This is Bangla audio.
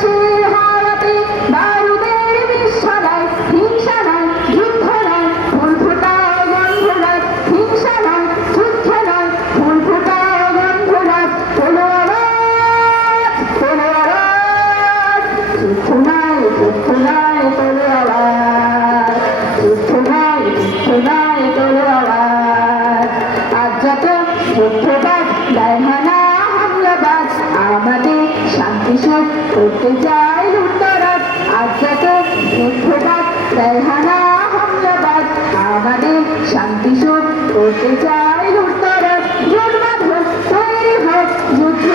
সন্ত্রাসের হাওয়াতে বারুদের বিস্ফোরণ, হিংসা নয় যুদ্ধ নয় ফুল ফোটাও গন্ধ নয়, হিংসা নয় যুদ্ধ নয় ফুল ফোটাও গন্ধ নয়। তোলো আওয়াজ, তোলো আওয়াজ, যুদ্ধ নয় যুদ্ধ নয় তোলো আওয়াজ, যুদ্ধ নয় যুদ্ধ নয় তোলো আওয়াজ। আজ যত যুদ্ধবাজ দায়হানা হামলাবাজ আমাদের শান্তি সুখ করতে চায় লুটতরাজ। আজ যত যুদ্ধবাজ দায়হানা হামলাবাজ আমাদের শান্তি সুখ করতে চায় লুটতরাজ। জোট বাঁধো তৈরি হোক যুদ্ধ